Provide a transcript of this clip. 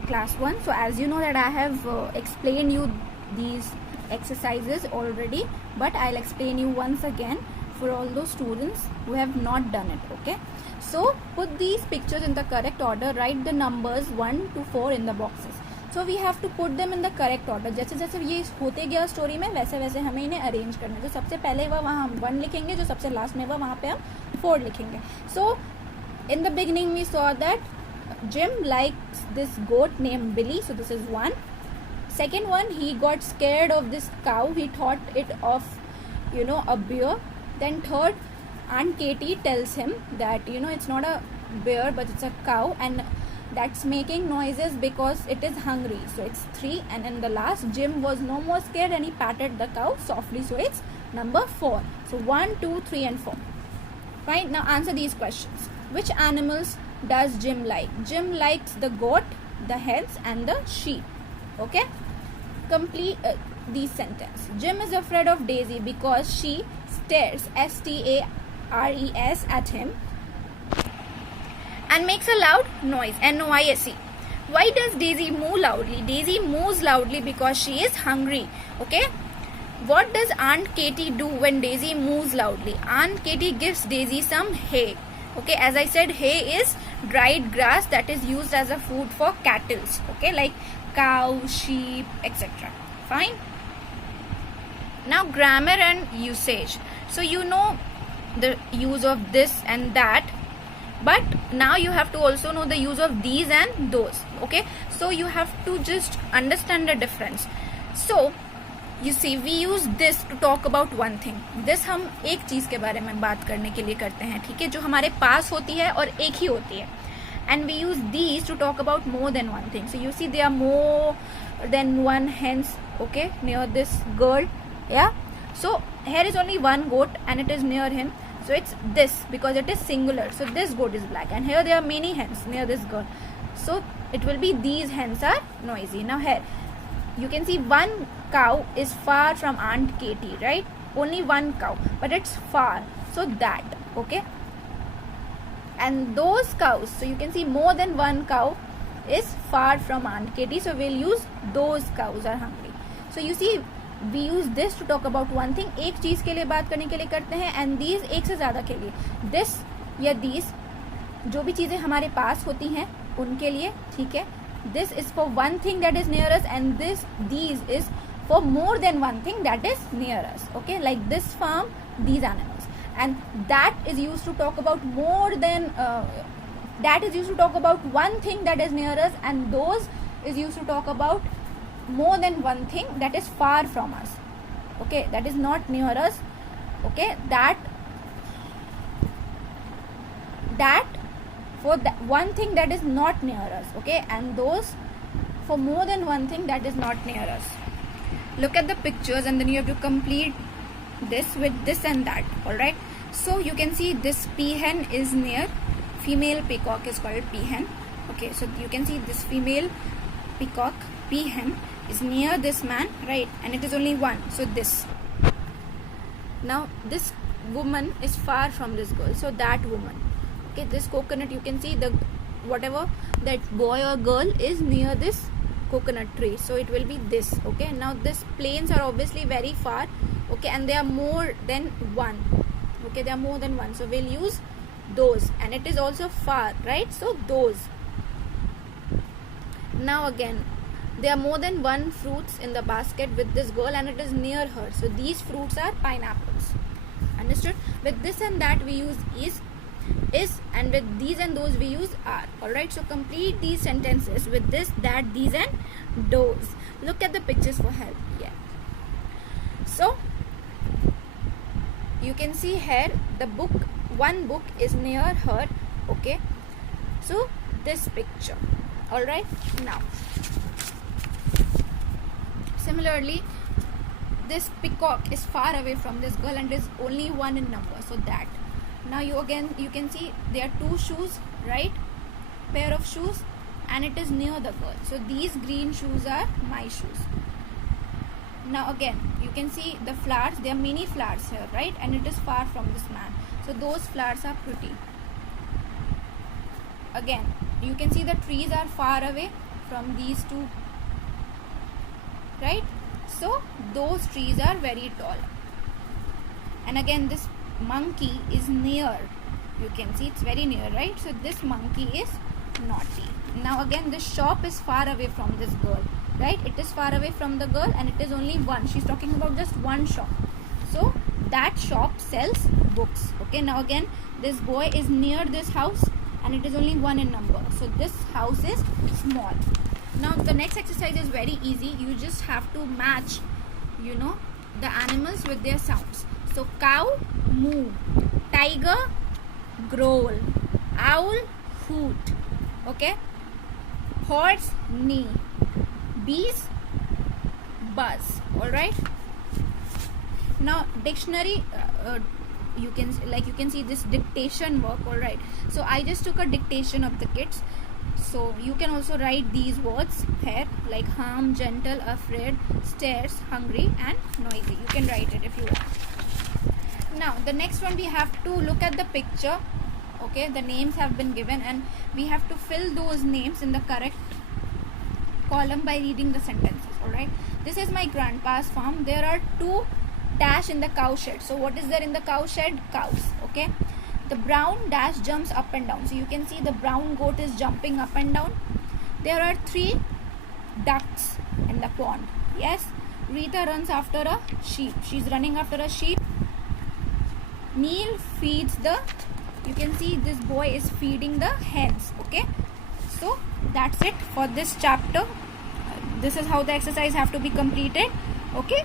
Class 1. So as you know that I have explained you these exercises already, but I'll explain you once again for all those students who have not done it. Okay, so put these pictures in the correct order, write the numbers 1 to 4 in the boxes. So we have to put them in the correct order. जैसे जैसे ये होते गया story में वैसे वैसे हमें इन्हें अरेंज करना है. तो सबसे पहले वहाँ हम 1 लिखेंगे, जो सबसे लास्ट में वहाँ पे हम 4 लिखेंगे. So in the beginning we saw that Jim likes this goat named Billy, so this is 1. Second one, he got scared of this cow, he thought it of a bear. Then third, Aunt Katie tells him that it's not a bear but it's a cow, and that's making noises because it is hungry, so it's 3. And in the last, Jim was no more scared and he patted the cow softly, so it's number 4. So 1, 2, 3 and 4. Fine. Now answer these questions. Which animals does Jim like? Jim likes the goat, the hens and the sheep. Okay, complete these sentences. Jim is afraid of Daisy because she stares, stares, at him and makes a loud noise, noise. Why does Daisy moo loudly? Daisy moos loudly because she is hungry. Okay, what does Aunt Katie do when Daisy moos loudly? Aunt Katie gives Daisy some hay. Okay, as I said, hay is dried grass that is used as a food for cattle. Okay, like cow, sheep, etc. Fine. Now grammar and usage. So you know the use of this and that, but now you have to also know the use of these and those. Okay, so you have to just understand the difference. So you see, we use this to talk about one thing. This हम एक चीज के बारे में बात करने के लिए करते हैं, ठीक है, जो हमारे पास होती है और एक ही होती है. And we use these to talk about more than one thing. So you see, there are more than one hens, okay, near this girl. Yeah, so here is only one goat and it is near him, so it's this because it is singular. So this goat is black, and here there are many hens near this girl, so it will be these hens are noisy. Now here you can see one cow is far from Aunt Katie, right? Only one cow, but it's far, so that. Okay, and those cows, so you can see more than one cow is far from Aunt Katie, so we'll use those cows are hungry. So you see, we use this to talk about one thing. एक चीज के लिए बात करने के लिए करते हैं, and these एक से ज्यादा के लिए. This या these, जो भी चीजें हमारे पास होती हैं उनके लिए, ठीक है. This is for one thing that is near us, and these is for more than one thing that is near us. Okay, like this farm, these animals, and that is used to talk about more than that is used to talk about one thing that is near us, and those is used to talk about more than one thing that is far from us. Okay, that is not near us. Okay, that for that one thing that is not near us. Okay, and those for more than one thing that is not near us. Look at the pictures and then you have to complete this with this and that. All right, so you can see this peahen is near, female peacock is called peahen. Okay, so you can see this female peacock, peahen, is near this man, right? And it is only one, so this. Now this woman is far from this girl, so that woman. Okay, this coconut, you can see the whatever that boy or girl is near this coconut tree, so it will be this. Okay, now this planes are obviously very far. Okay, and they are more than one. Okay, they are more than one, so we'll use those, and it is also far, right? So those. Now again, there are more than one fruits in the basket with this girl, and it is near her, so these fruits are pineapples. Understood? With this and that we use is, and with these and those we use are. Alright, so complete these sentences with this, that, these and those. Look at the pictures for help. Yeah, so you can see here the book, one book is near her. Okay, so this picture. Alright, now similarly, this peacock is far away from this girl and is only one in number, so that. Now you can see there are two shoes, right? Pair of shoes, and it is near the girl, so these green shoes are my shoes. Now again, you can see the flowers, there are many flowers here, right? And it is far from this man, so those flowers are pretty. Again, you can see the trees are far away from these two, right? So those trees are very tall. And again, this monkey is near. You can see it's very near, right? So this monkey is naughty. Now again, this shop is far away from this girl, right? It is far away from the girl and it is only one. She's talking about just one shop. So that shop sells books. Okay, now again, this boy is near this house and it is only one in number. So this house is small. Now the next exercise is very easy. You just have to match, the animals with their sounds. So cow, moo. Tiger, growl. Owl, hoot. Okay. Horse, neigh. Bees, buzz. Alright. Now dictionary, you can see this dictation work. Alright. So I just took a dictation of the kids. So you can also write these words here, like harm, gentle, afraid, stairs, hungry and noisy. You can write it if you want. Now the next one, we have to look at the picture. Okay, the names have been given and we have to fill those names in the correct column by reading the sentences. Alright, this is my grandpa's farm. There are 2 dash in the cow shed. So what is there in the cow shed? Cows. Okay, the brown dash jumps up and down. So you can see the brown goat is jumping up and down. There are 3 ducks in the pond. Yes, Rita runs after a sheep. She's running after a sheep. Neil feeds the, you can see this boy is feeding the hens. Okay, so that's it for this chapter. This is how the exercise have to be completed. Okay.